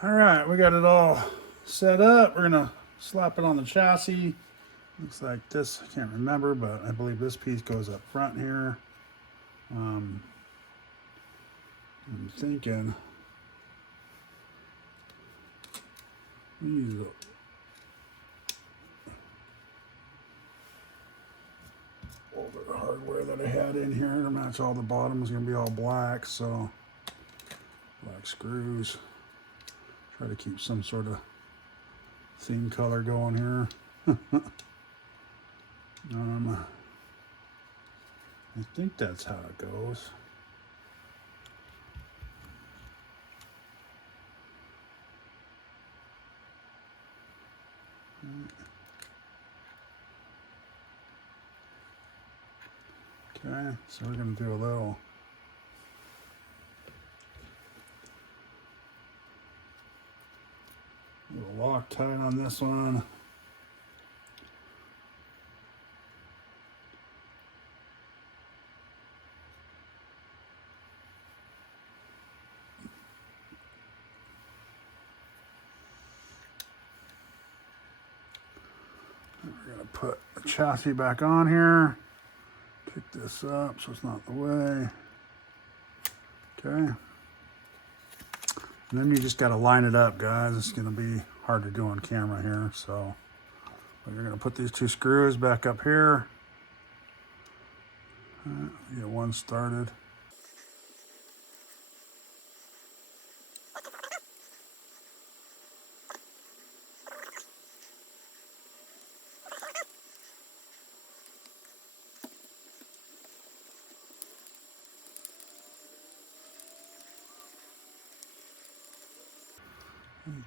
All right, we got it all set up. We're gonna slap it on the chassis. Looks like this, I can't remember, but I believe this piece goes up front here. I'm thinking use all the hardware that I had in here to match all the bottoms. Gonna be all black, so black screws. Try to keep some sort of theme color going here. I think that's how it goes. Okay, so we're going to do a little Loctite on this one. We're going to put the chassis back on here. Pick this up so it's not in the way. Okay. And then you just got to line it up, guys. It's going to be hard to do on camera here. So you're going to put these two screws back up here. Get one started.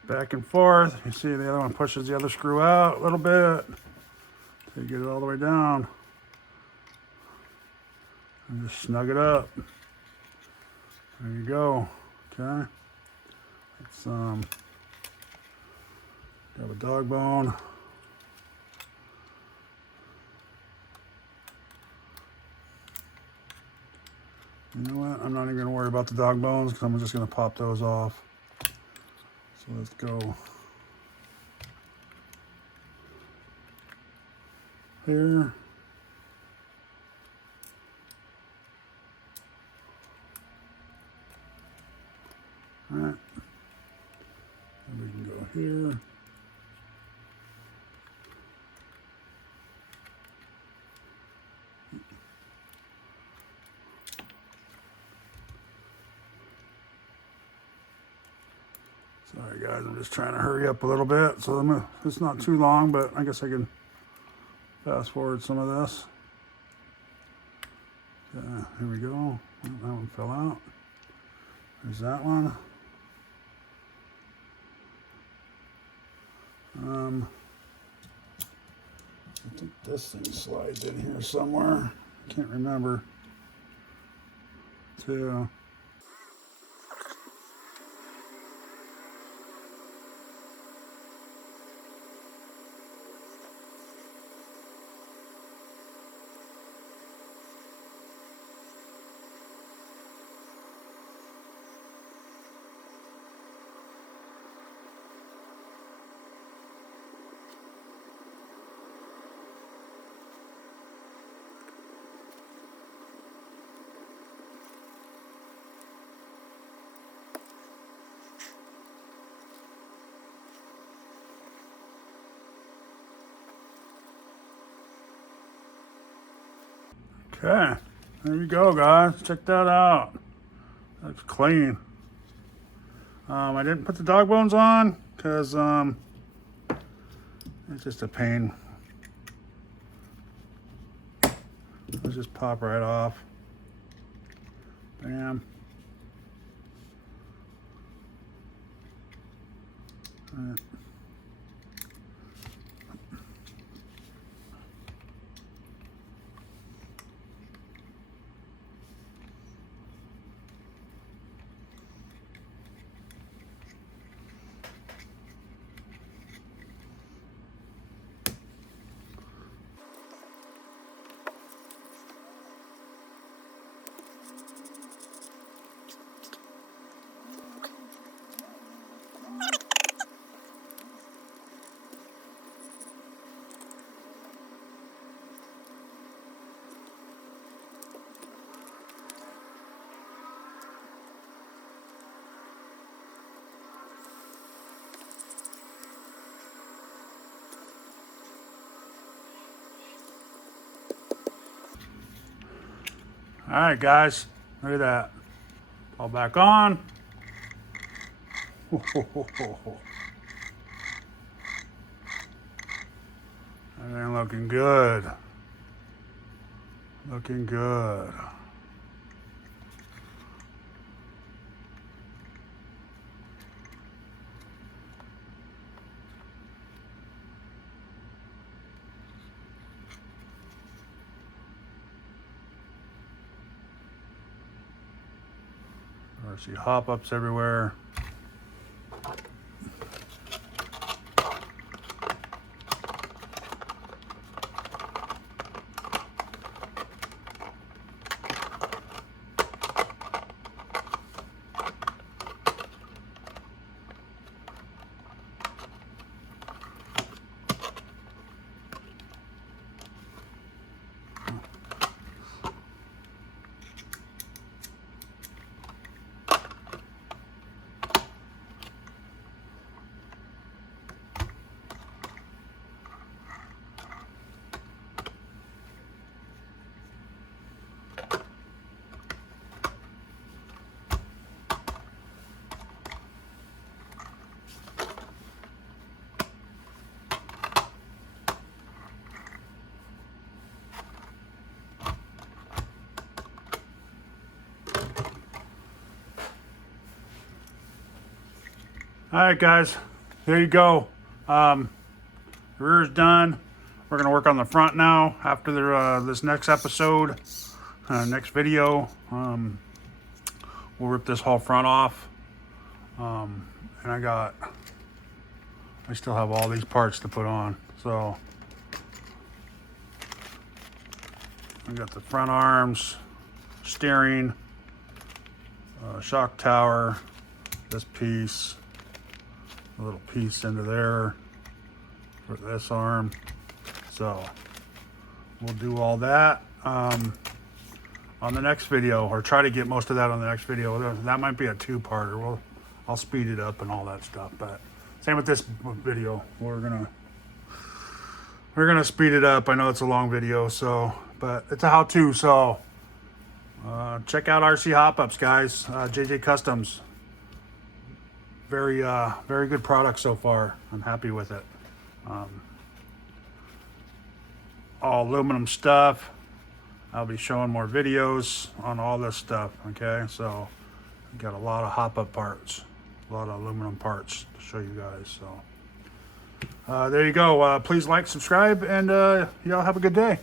Back and forth. You see the other one pushes the other screw out a little bit to get it all the way down. And just snug it up. There you go. Okay. Let's grab a dog bone. You know what? I'm not even going to worry about the dog bones because I'm just going to pop those off. So let's go here. All right. And we can go here. Sorry guys, I'm just trying to hurry up a little bit, so it's not too long, but I guess I can fast forward some of this. Yeah, here we go. Oh, that one fell out. There's that one. I think this thing slides in here somewhere. Can't remember. Too. Okay, there you go, guys. Check that out. That's clean. I didn't put the dog bones on because it's just a pain. Let's just pop right off. Bam. All right. All right, guys, look at that. All back on. Everything looking good. Looking good. RC hop-ups everywhere. All right, guys, there you go. The rear's done. We're gonna work on the front now after this next episode, next video. We'll rip this whole front off. And I still have all these parts to put on. So I got the front arms, steering, shock tower, this piece, a little piece into there for this arm. So we'll do all that on the next video, or try to get most of that on the next video. That might be a two-parter. I'll speed it up and all that stuff, but same with this video. We're gonna speed it up. I know it's a long video, so but it's a how-to. So check out RC hop-ups, guys. JJ Customs. Very good product so far. I'm happy with it. All aluminum stuff. I'll be showing more videos on all this stuff. Okay, so got a lot of hop-up parts, a lot of aluminum parts to show you guys. So there you go. Please like, subscribe, and y'all have a good day.